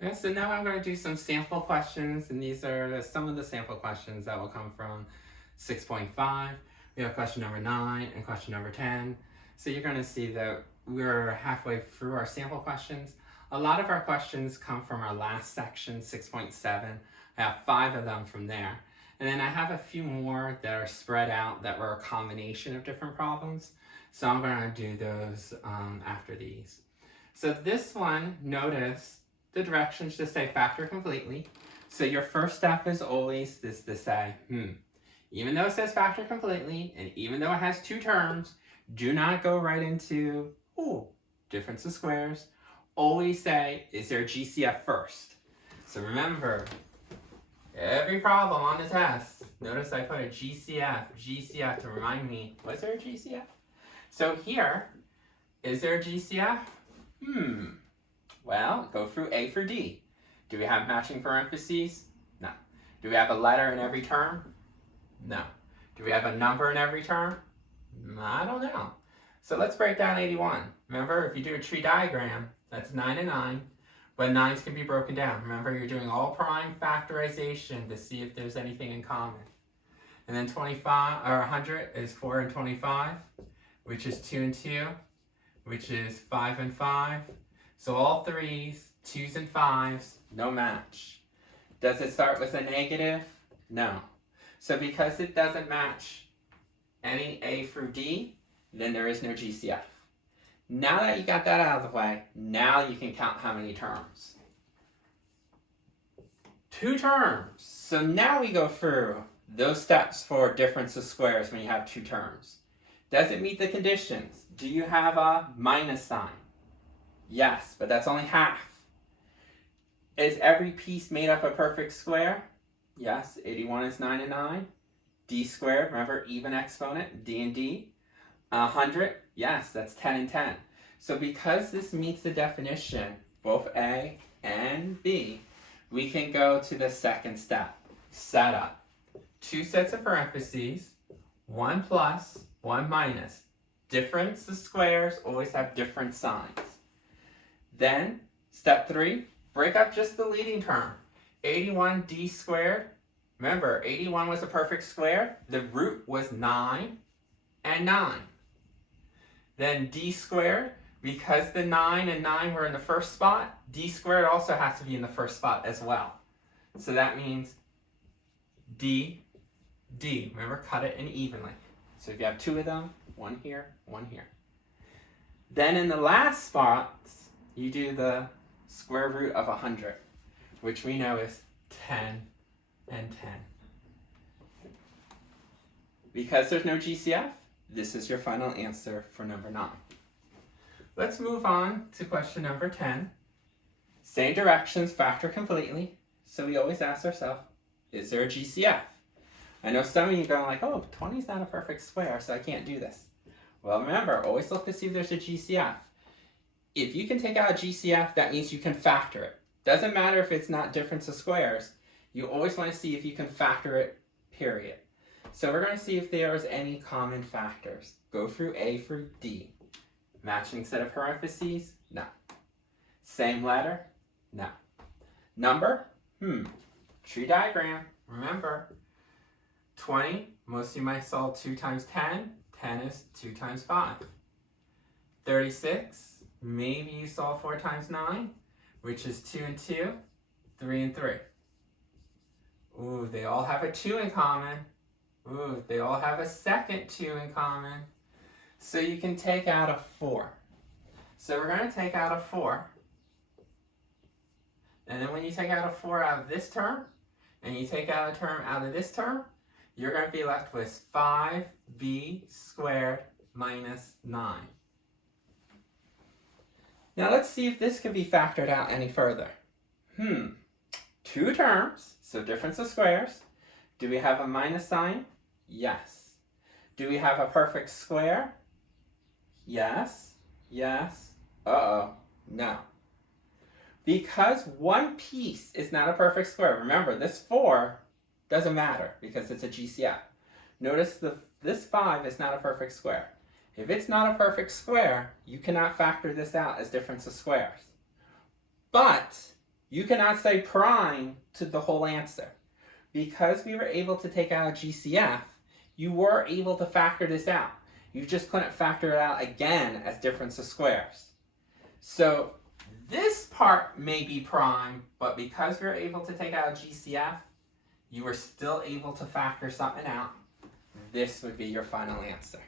Okay, so now I'm going to do some sample questions, and these are some of the sample questions that will come from 6.5. We have question number 9 and question number 10. So you're going to see that we're halfway through our sample questions. A lot of our questions come from our last section, 6.7. I have 5 of them from there. And then I have a few more that are spread out that were a combination of different problems. So I'm going to do those after these. So this one, notice the directions just say factor completely. So your first step is always this to say, even though it says factor completely, and even though it has 2 terms, do not go right into, difference of squares. Always say, is there GCF first? So remember, every problem on the test, notice I put a GCF to remind me, was there a GCF? So here, is there a GCF? Well, go through A for D. Do we have matching parentheses? No. Do we have a letter in every term? No. Do we have a number in every term? I don't know. So let's break down 81. Remember, if you do a tree diagram, that's 9 and 9, but 9s can be broken down. Remember, you're doing all prime factorization to see if there's anything in common. And then 25 or 100 is 4 and 25, which is 2 and 2, which is 5 and 5. So all 3s, 2s and 5s, no match. Does it start with a negative? No. So because it doesn't match any A through D, then there is no GCF. Now that you got that out of the way, now you can count how many terms. 2 terms. So now we go through those steps for difference of squares when you have 2 terms. Does it meet the conditions? Do you have a minus sign? Yes, but that's only half. Is every piece made up a perfect square? Yes, 81 is 9 and 9. D squared, remember even exponent, D and D. 100, yes, that's 10 and 10. So because this meets the definition, both A and B, we can go to the second step, setup. 2 sets of parentheses, 1 plus, 1 minus. Difference of squares always have different signs. Then, step 3, break up just the leading term. 81d squared. Remember, 81 was a perfect square. The root was 9 and 9. Then d squared, because the 9 and 9 were in the first spot, d squared also has to be in the first spot as well. So that means d. Remember, cut it in evenly. So if you have 2 of them, 1 here, 1 here. Then in the last spots, you do the square root of 100, which we know is 10 and 10. Because there's no GCF, this is your final answer for number 9. Let's move on to question number 10. Same directions, factor completely. So we always ask ourselves, is there a GCF? I know some of you going like, 20 is not a perfect square, so I can't do this. Well, remember, always look to see if there's a GCF. If you can take out a GCF, that means you can factor it. Doesn't matter if it's not difference of squares. You always want to see if you can factor it, period. So we're going to see if there is any common factors. Go through A through D. Matching set of parentheses? No. Same letter? No. Number? Tree diagram. Remember, 20, most of you might solve 2 times 10. 10 is 2 times 5. 36, maybe you solve 4 times 9, which is 2 and 2, 3 and 3. Ooh, they all have a 2 in common. Ooh, they all have a second 2 in common. So you can take out a 4. So we're going to take out a 4. And then when you take out a 4 out of this term, and you take out a term out of this term, you're going to be left with 5b squared minus 9. Now let's see if this can be factored out any further. 2 terms, so difference of squares. Do we have a minus sign? Yes. Do we have a perfect square? Yes. No. Because one piece is not a perfect square. Remember, this 4 doesn't matter because it's a GCF. Notice this 5 is not a perfect square. If it's not a perfect square, you cannot factor this out as difference of squares. But You cannot say prime to the whole answer. Because we were able to take out a GCF, you were able to factor this out. You just couldn't factor it out again as difference of squares. So this part may be prime, but because we were able to take out a GCF, you were still able to factor something out. This would be your final answer.